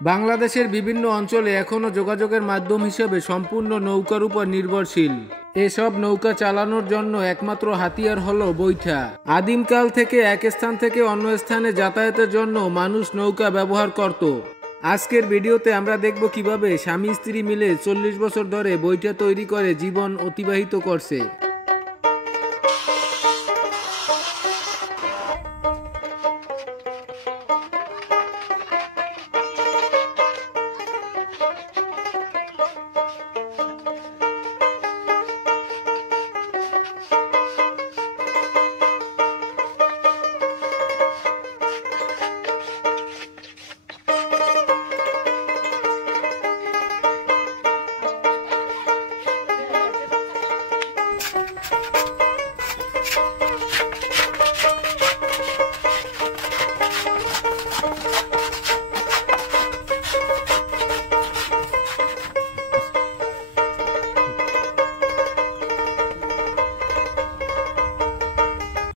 বাংলাদেশের বিভিন্ন অঞ্চলে এখনও যোগাযোগের মাধ্যম হিসেবে সম্পূর্ণ নৌকার উপর নির্ভরশীল। এসব নৌকা চালানোর জন্য একমাত্র হাতিয়ার হলো বৈঠা। আদিমকাল থেকে এক স্থান থেকে অন্য স্থানে যাতায়াতের জন্য মানুষ নৌকা ব্যবহার করত। আজকের ভিডিওতে আমরা দেখব কিভাবে স্বামী স্ত্রী মিলে 40 বছর ধরে বৈঠা তৈরি করে জীবন অতিবাহিত করছে।